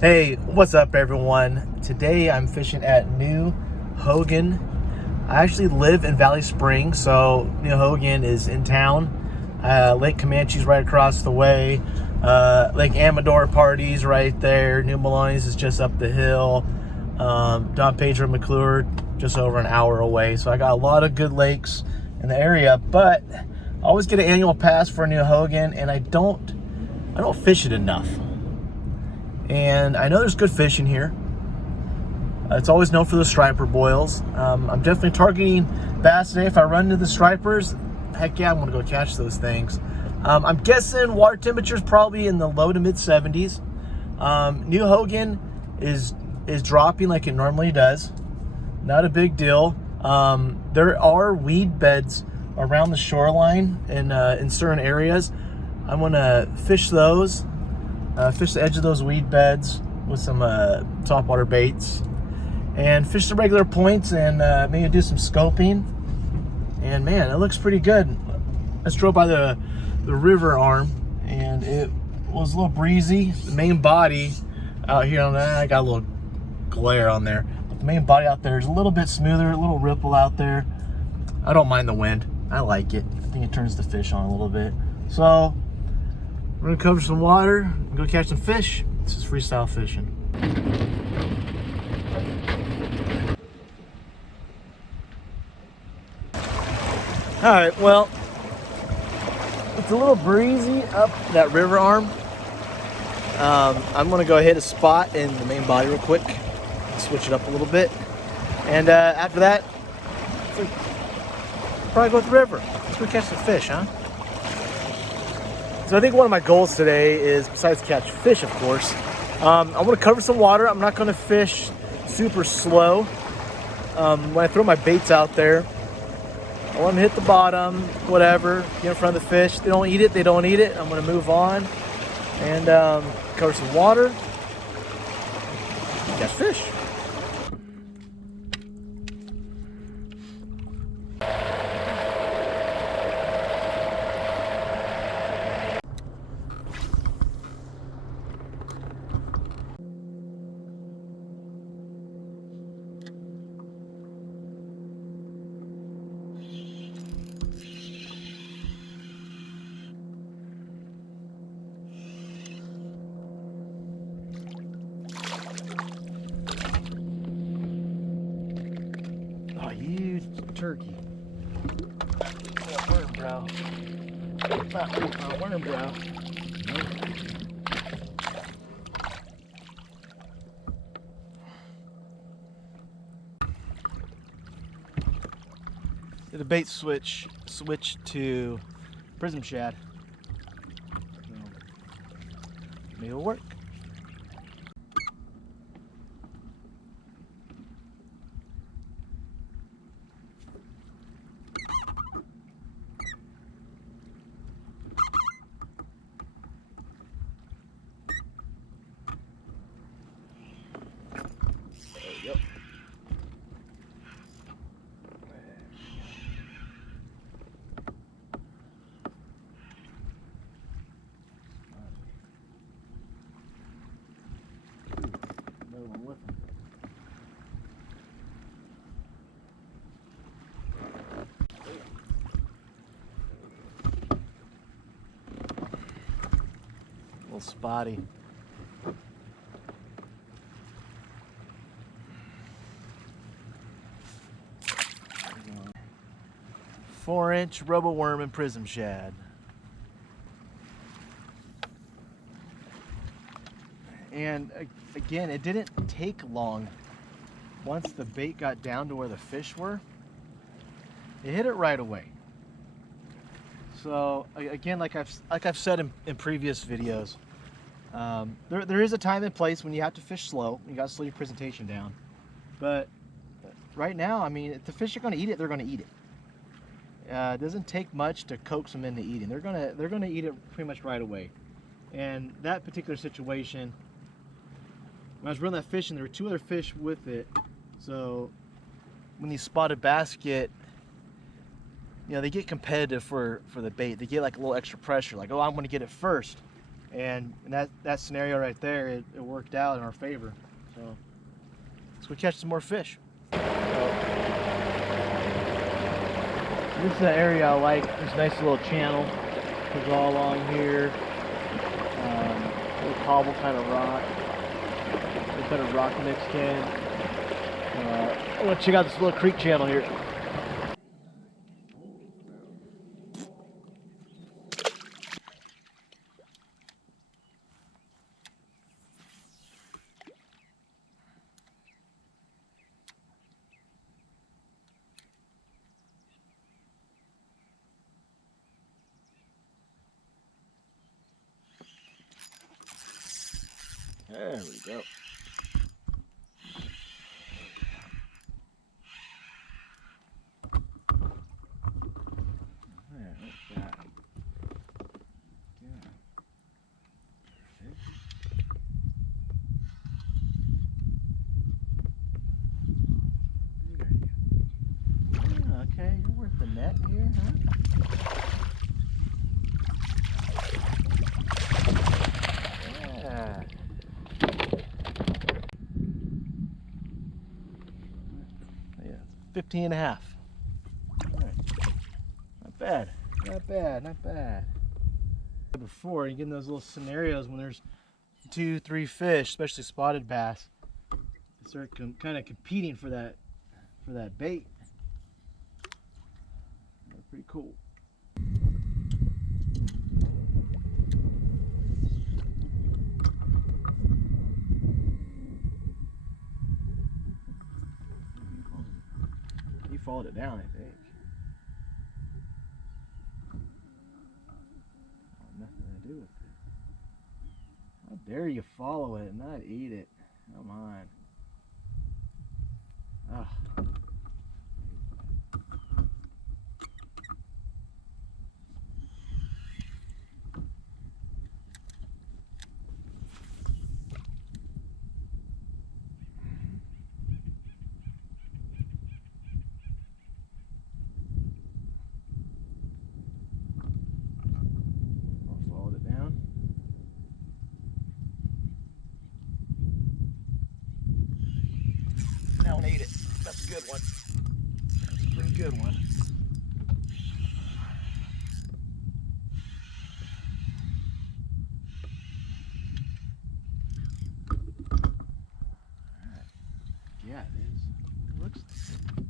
Hey, what's up everyone? Today I'm fishing at New Hogan. I actually live in Valley Springs, so New Hogan is in town. Lake Comanche's right across the way. Lake Amador Party's right there. New Maloney's is just up the hill. Don Pedro McClure just over an hour away. So I got a lot of good lakes in the area, but I always get an annual pass for New Hogan, and I don't fish it enough. And I know there's good fish in here. It's always known for the striper boils. I'm definitely targeting bass today. If I run into the stripers, heck yeah, I'm gonna go catch those things. I'm guessing water temperature's probably in the low to mid 70s. New Hogan is dropping like it normally does. Not a big deal. There are weed beds around the shoreline in certain areas. I'm gonna fish those. Fish the edge of those weed beds with some topwater baits, and fish the regular points, and maybe do some scoping. And man, it looks pretty good. I just drove by the river arm, and it was a little breezy. The main body out here on that, I got a little glare on there, but the main body out there is a little bit smoother, a little ripple out there. I don't mind the wind. I like it. I think it turns the fish on a little bit. So we're gonna cover some water and go catch some fish. This is freestyle fishing. All right, well, it's a little breezy up that river arm. I'm gonna go hit a spot in the main body real quick, switch it up a little bit, and after that, probably go to the river. Let's go catch some fish, huh? So I think one of my goals today is, besides catch fish, of course, I want to cover some water. I'm not going to fish super slow. When I throw my baits out there, I want them to hit the bottom, whatever, get in front of the fish. They don't eat it, they don't eat it. I'm going to move on and cover some water, catch fish. Oh, you turkey. Worm brow. Worm brow. Did a bait switch to prism shad. Maybe it'll work. There we go. Another one with him. A little spotty. Four-inch robo worm and prism shad. And again, it didn't take long. Once the bait got down to where the fish were, it hit it right away. So again, like I've said in previous videos, there is a time and place when you have to fish slow. You got to slow your presentation down. But right now, I mean, if the fish are going to eat it, they're going to eat it. It doesn't take much to coax them into eating. They're gonna eat it pretty much right away. And that particular situation, when I was reeling that fish, and there were two other fish with it, so when these spotted bass get, you know, they get competitive for the bait. They get like a little extra pressure, like, oh, I'm going to get it first. And in that scenario right there, it worked out in our favor. So let's go catch some more fish. So, this is an area I like. This nice little channel goes all along here. Little cobble kind of rock. It's kind of rock mixed in. I want to check out this little creek channel here. There we go. There, like that. Yeah. Yeah, okay, you're worth the net here, huh? Yeah. 15 and a half. All right. Not bad. Not bad. Not bad. Before, you get in those little scenarios when there's 2, 3 fish, especially spotted bass, they start kind of competing for that bait. That's pretty cool. He followed it down, I think. Nothing to do with it. How dare you follow it and not eat it? Come on. Ugh. Followed it down. Now ate it. That's a good one. That's a pretty good one. Alright. Yeah, it is. It looks like it.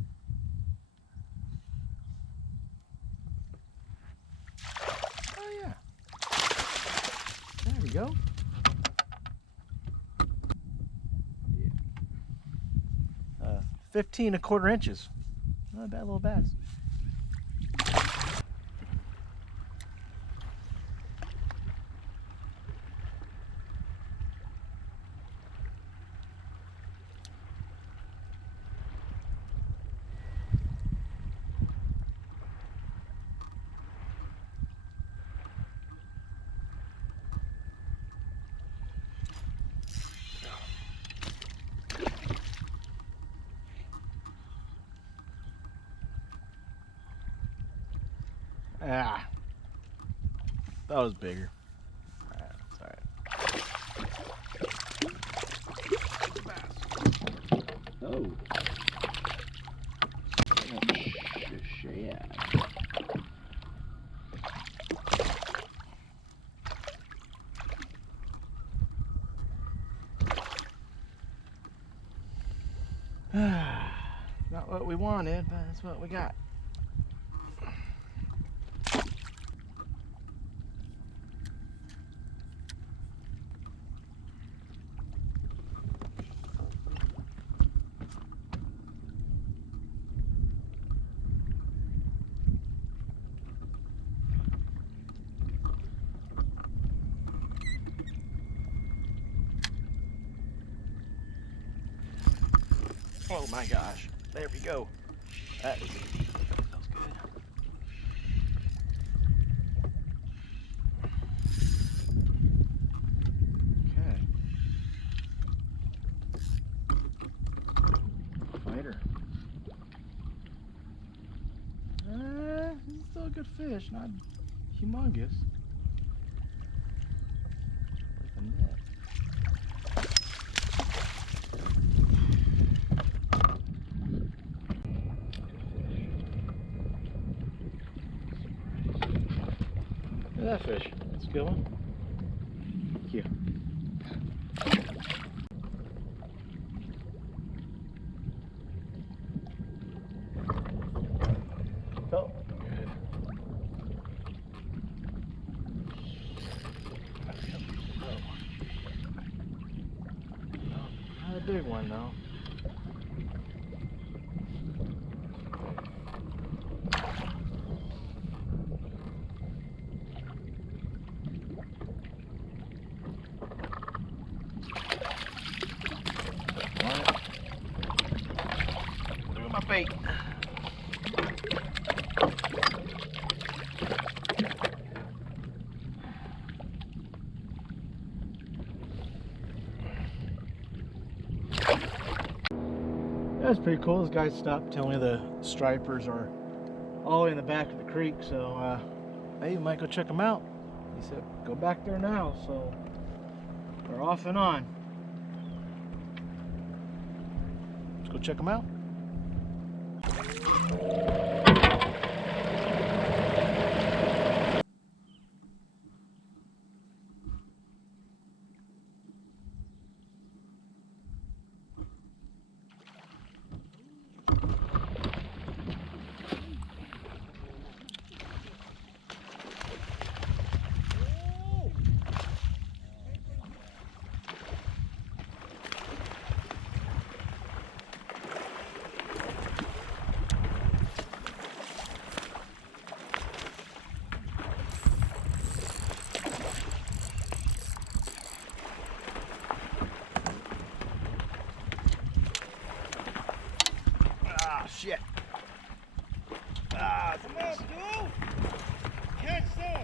Oh yeah. There we go. Yeah. 15 1/4 inches. Not a bad little bass. Ah, that was bigger. That's all right. Oh. Shit. Not what we wanted, but that's what we got. Oh my gosh, there we go. That feels good. Okay. Fighter. This is still a good fish, not humongous. that fish. That's a good one. Thank you. Oh, good. Not a big one though. Look at my bait. That's pretty cool. This guy stopped telling me the stripers are all the way in the back of the creek, so hey, you might go check them out. He said, go back there now, so we're off and on. Let's go check them out. Shit. Ah, come on, dude. Catch some.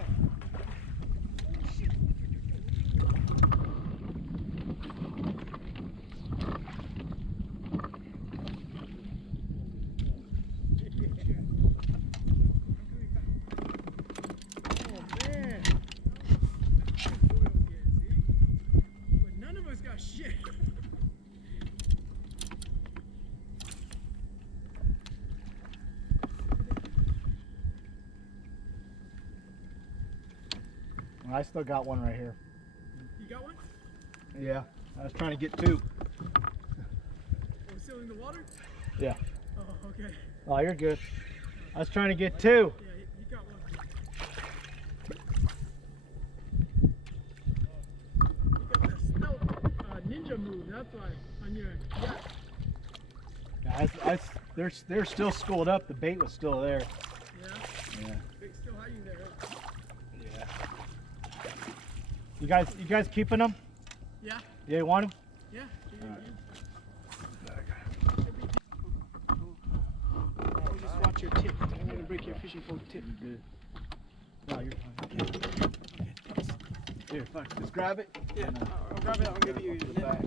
Oh, shit. Oh, man. But none of us got shit. I still got one right here. You got one? Yeah, I was trying to get two. Oh, still in the water? Yeah. Oh, okay. Oh, you're good. I was trying to get two. Yeah, you got one. You got that stealth ninja move, that's why, on your yacht. Yeah, they're still schooled up. The bait was still there. Yeah? Yeah. Big's still hiding there, huh? Yeah. You guys keeping them? Yeah. Yeah, you want them? Yeah. Just watch your tip. I don't want to break your fishing pole tip. You're good. No, you're fine. Okay. Here, fuck. Just grab it. Yeah, I'll grab it. I'll give you the back.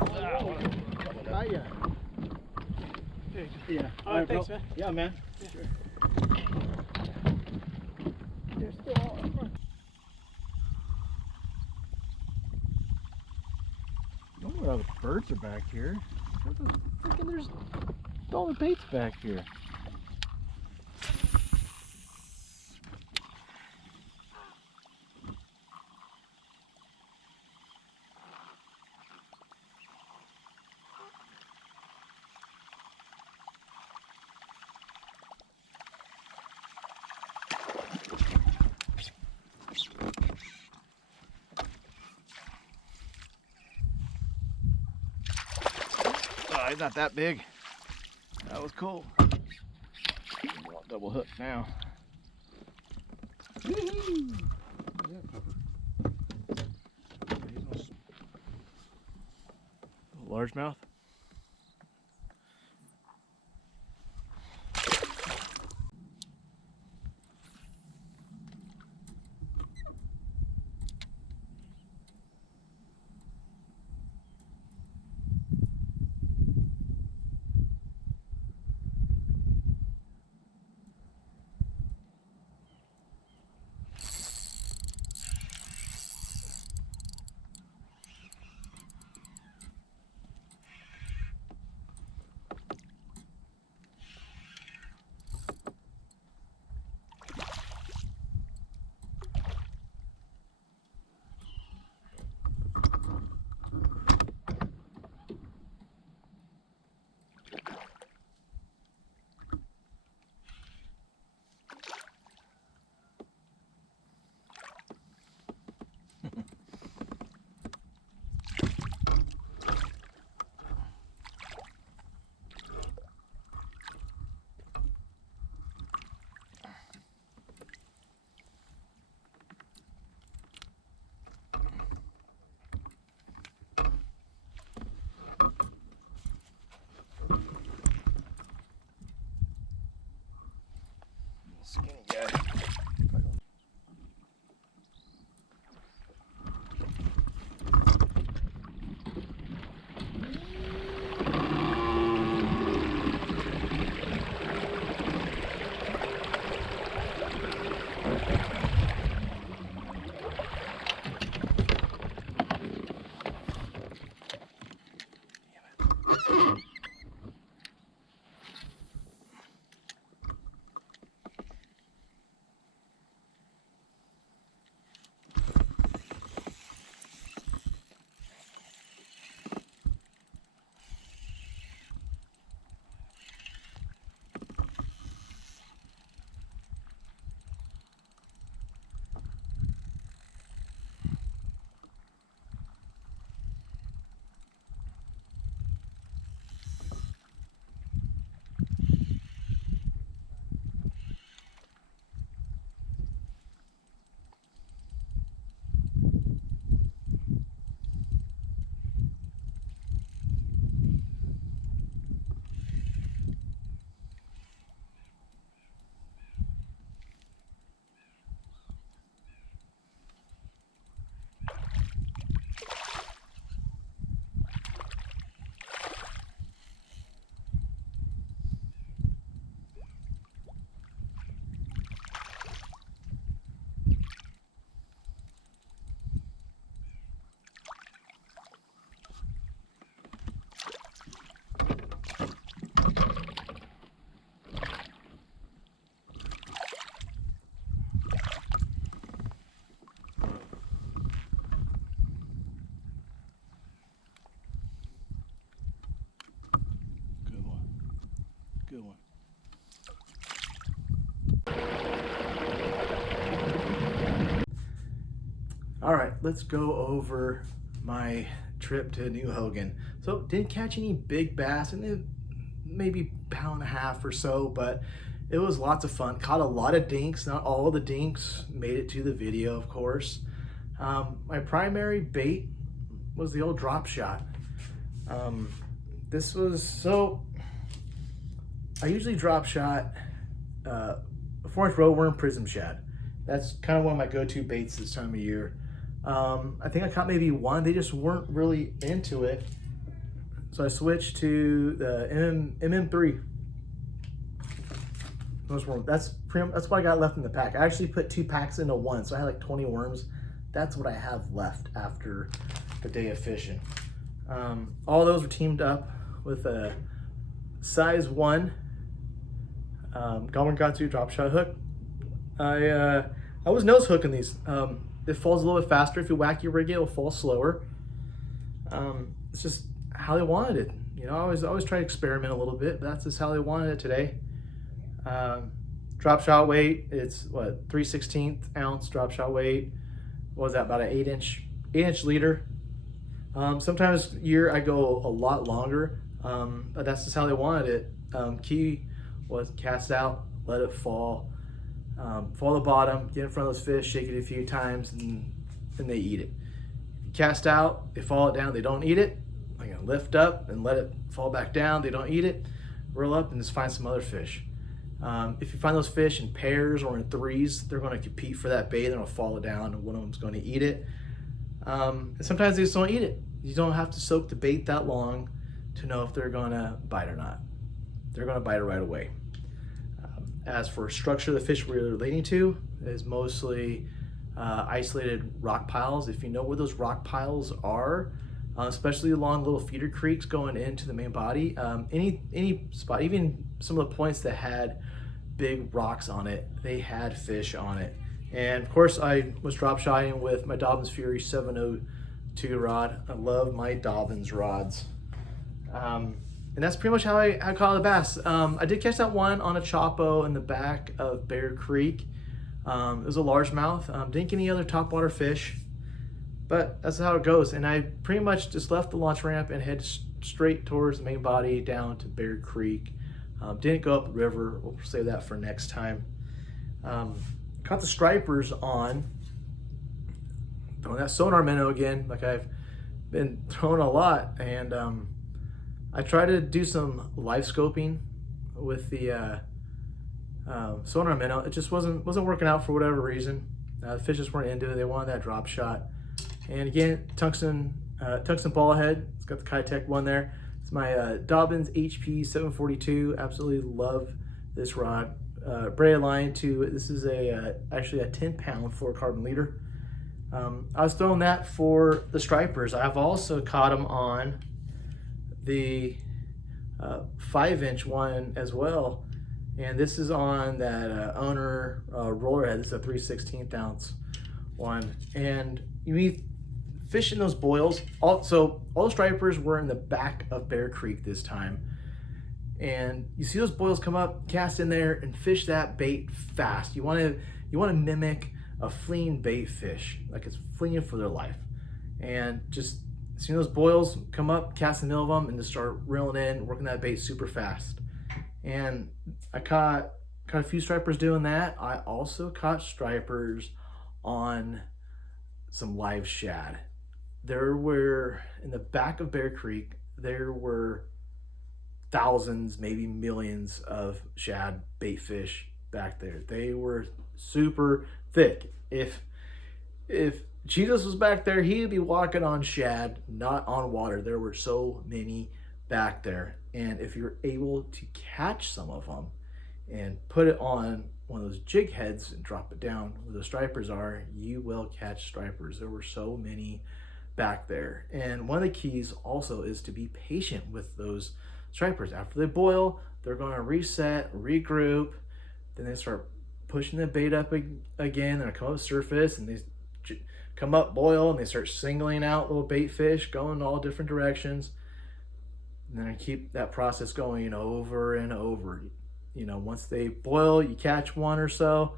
Oh, yeah. There you go. Yeah. All right, thanks, man. Yeah, man. Yeah. Sure. They're still all in front. I don't know where all the birds are back here. There's all the baits back here. Oh, he's not that big. That was cool. Double hook now. Woohoo! Largemouth. All right, let's go over my trip to New Hogan. So didn't catch any big bass, and maybe pound and a half or so, but it was lots of fun. Caught a lot of dinks. Not all of the dinks made it to the video, of course. My primary bait was the old drop shot. This was, so I usually drop shot 4-inch roadworm prism shad. That's kind of one of my go-to baits this time of year. I think I caught maybe one. They just weren't really into it. So I switched to the MM3. That's what I got left in the pack. I actually put 2 packs into one, so I had like 20 worms. That's what I have left after the day of fishing. All those were teamed up with a size 1 Gamakatsu drop shot hook. I was nose hooking these. It falls a little bit faster. If you whack your rig, it'll fall slower. It's just how they wanted it. You know, I always try to experiment a little bit, but that's just how they wanted it today. Drop shot weight, it's what, 3/16 ounce drop shot weight. What was that, about an 8-inch leader. Sometimes year I go a lot longer, but that's just how they wanted it. Key was cast out, let it fall, fall to the bottom, get in front of those fish, shake it a few times, and they eat it. Cast out, they fall it down, they don't eat it. I'm gonna lift up and let it fall back down, they don't eat it. Roll up and just find some other fish. If you find those fish in pairs or in threes, they're going to compete for that bait. They're going to fall it down, and one of them's going to eat it. And sometimes they just don't eat it. You don't have to soak the bait that long to know if they're going to bite or not. They're going to bite it right away. As for structure, the fish we're relating to is mostly isolated rock piles. If you know where those rock piles are, especially along little feeder creeks going into the main body, any spot, even some of the points that had big rocks on it, they had fish on it. And of course I was drop shotting with my Dobbins Fury 702 rod. I love my Dobbins rods. And that's pretty much how I caught the bass. I did catch that one on a chopo in the back of Bear Creek. It was a largemouth. Didn't get any other topwater fish, but that's how it goes. And I pretty much just left the launch ramp and head straight towards the main body down to Bear Creek. Didn't go up the river. We'll save that for next time. Caught the stripers on. Throwing that sonar minnow again, like I've been throwing a lot. And I tried to do some live scoping with the sonar minnow. It just wasn't working out for whatever reason. The fish just weren't into it. They wanted that drop shot. And again, tungsten ball head. It's got the Kitech one there. It's my Dobbins HP 742. Absolutely love this rod. Braided line to, this is actually a 10-pound fluorocarbon leader. I was throwing that for the stripers. I've also caught them on the 5-inch one as well. And this is on that owner roller head. This is a 3/16 ounce one. And you eat fishing those boils. So all the stripers were in the back of Bear Creek this time. And you see those boils come up, cast in there, and fish that bait fast. You want to mimic a fleeing bait fish, like it's fleeing for their life. And just seeing those boils come up, cast in the middle of them, and just start reeling in, working that bait super fast. And I caught a few stripers doing that. I also caught stripers on some live shad. There were, in the back of Bear Creek, there were thousands, maybe millions of shad bait fish back there. They were super thick. If Jesus was back there, he'd be walking on shad, not on water. There were so many back there. And if you're able to catch some of them and put it on one of those jig heads and drop it down where the stripers are, you will catch stripers. There were so many back there. And one of the keys also is to be patient with those stripers. After they boil, they're going to reset, regroup, then they start pushing the bait up again. They're going to come up surface, and they come up, boil, and they start singling out little bait fish going all different directions. And then I keep that process going over and over. You know, once they boil, you catch one or so,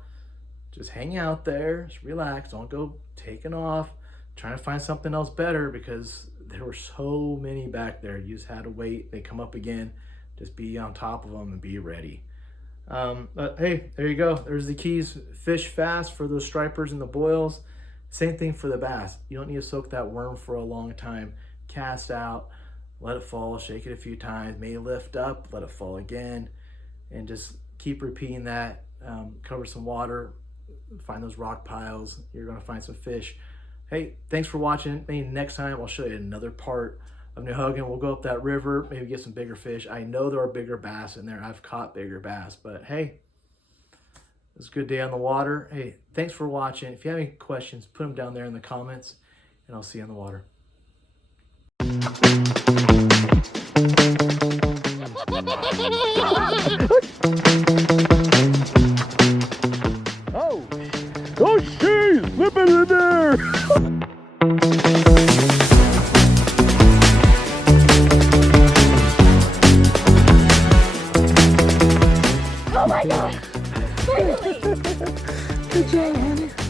just hang out there, just relax, don't go taking off, trying to find something else better, because there were so many back there. You just had to wait. They come up again. Just be on top of them and be ready. But hey, there you go. There's the keys. Fish fast for those stripers and the boils. Same thing for the bass. You don't need to soak that worm for a long time. Cast out, let it fall, shake it a few times, may lift up, let it fall again, and just keep repeating that. Cover some water, find those rock piles. You're gonna find some fish. Hey, thanks for watching. Maybe next time I'll show you another part of New Hogan. We'll go up that river, maybe get some bigger fish. I know there are bigger bass in there. I've caught bigger bass, but hey, it's a good day on the water. Hey, thanks for watching. If you have any questions, put them down there in the comments, and I'll see you on the water. Oh! Oh, she's slipping in there! Oh my God! Finally! Good job, honey.